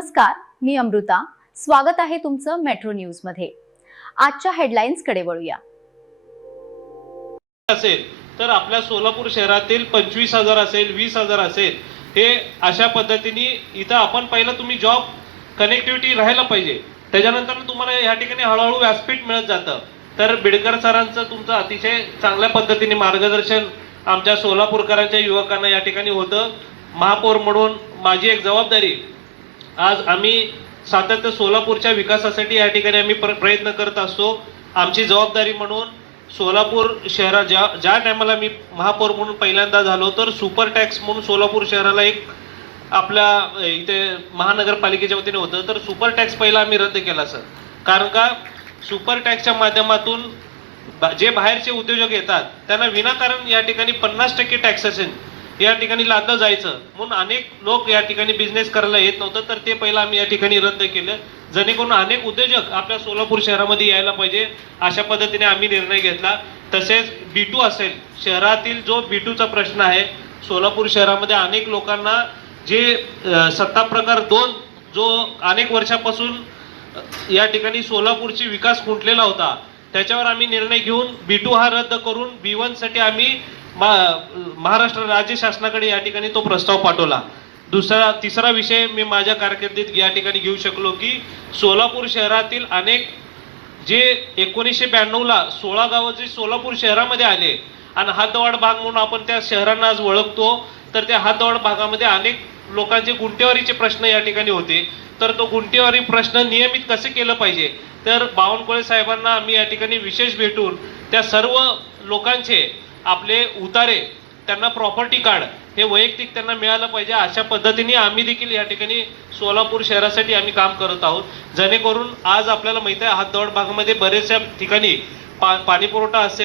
नमस्कार, मी अमृता. स्वागत आहे तुमचं मेट्रो न्यूज मध्ये. आजच्या हेडलाईन्स कडे वळूया. असेल तर आपल्या सोलापूर शहरातील 25,000 असेल, 20,000 असेल, हे अशा पद्धतीने इथं आपण पहिलं तुम्ही जॉब कनेक्टिव्हिटी राहायला पाहिजे. त्याच्यानंतर तुम्हाला या ठिकाणी हळूहळू व्यासपीठ मिळत जातं. तर बिडकर सरांचं तुमचं अतिशय चांगल्या पद्धतीने मार्गदर्शन आमच्या सोलापूरकरांच्या युवकांना या ठिकाणी होतं. महापौर म्हणून माझी एक जबाबदारी, आज आम्ही सातत्य सोलापूरच्या विकासासाठी या ठिकाणी आम्ही प्रयत्न करत असतो. आमची जबाबदारी म्हणून सोलापूर शहरात ज्या टायमाला मी महापौर म्हणून पहिल्यांदा झालो, तर सुपर टॅक्स म्हणून सोलापूर शहराला एक आपल्या इथे महानगरपालिकेच्या वतीने होतं. तर सुपर टॅक्स पहिला आम्ही रद्द केला सर. कारण का सुपर टॅक्सच्या माध्यमातून जे बाहेरचे उद्योजक येतात त्यांना विनाकारण या ठिकाणी 50% टॅक्सेशन या ठिकाणी लादलं जायचं, म्हणून अनेक लोक या ठिकाणी बिझनेस करायला येत नव्हतं. तर ते पहिला आम्ही या ठिकाणी रद्द केलं, जेणेकरून अनेक उद्योजक आपल्या सोलापूर शहरामध्ये यायला पाहिजे, अशा पद्धतीने आम्ही निर्णय घेतला. तसेच B2 असेल, शहरातील जो B2चा प्रश्न आहे, सोलापूर शहरामध्ये अनेक लोकांना जे सत्ता प्रकार 2 जो अनेक वर्षापासून या ठिकाणी सोलापूरची विकास खुंटलेला होता, त्याच्यावर आम्ही निर्णय घेऊन B2 हा रद्द करून B1 साठी आम्ही महाराष्ट्र राज्य शासनाकडे या ठिकाणी तो प्रस्ताव पाठवला. तिसरा विषय मी माझ्या कारकिर्दीत या ठिकाणी घेऊ शकलो की सोलापूर शहरातील अनेक जे 1992ला 16 गावं जे सोलापूर शहरामध्ये आले आणि हातवाड भाग म्हणून आपण त्या शहरांना आज ओळखतो, तर त्या हातवाड भागामध्ये अनेक लोकांचे गुंटेवारीचे प्रश्न या ठिकाणी होते. तर तो गुंटेवारी प्रश्न नियमित कसे केलं पाहिजे, तर बावनकुळे साहेबांना आम्ही या ठिकाणी विशेष भेटून त्या सर्व लोकांचे आपले उतारे, त्यांना प्रॉपर्टी कार्ड हे वैयक्तिक त्यांना मिळालं पाहिजे, अशा पद्धतीने आम्ही देखील या ठिकाणी सोलापूर शहरासाठी आम्ही काम करत आहोत. जेणेकरून आज आपल्याला माहिती आहे हातदवड भागामध्ये बरेचशा ठिकाणी पाणी पुरवठा असेल.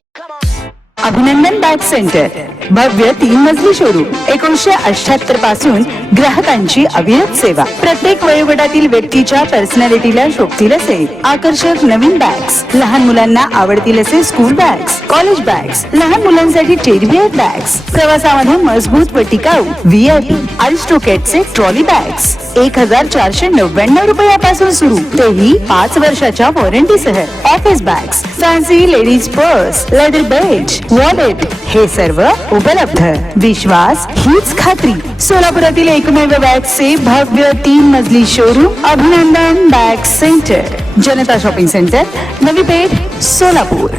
अभिनंदन बॅग सेंटर, भव्य 3 मजली शोरूम, 1978 पासून ग्राहकांची अविरत सेवा. प्रत्येक वयोगटातील व्यक्तीच्या पर्सनॅलिटीला शोभतील असे आकर्षक नवीन बॅग्स, लहान मुलांना आवडतील असे स्कूल बॅग्स, कॉलेज बॅग्स, लहान मुलांसाठी टेडीवेअर बॅग्स, प्रवासामध्ये मजबूत व टिकाऊ VIP अरिस्टोकेटचे ट्रॉली बॅग्स 1499 रुपयापासून सुरू, तेही 5 वर्षाच्या वॉरंटीसह. Office bags, fancy ladies purse, leather belt, wallet हे सर्व उपलब्ध. विश्वास हीच खात्री. सोलापुरातील एकमेव बॅगचे भव्य 3 मजली शोरूम अभिनंदन बॅग सेंटर, जनता शॉपिंग सेंटर, नवी पेठ, सोलापूर.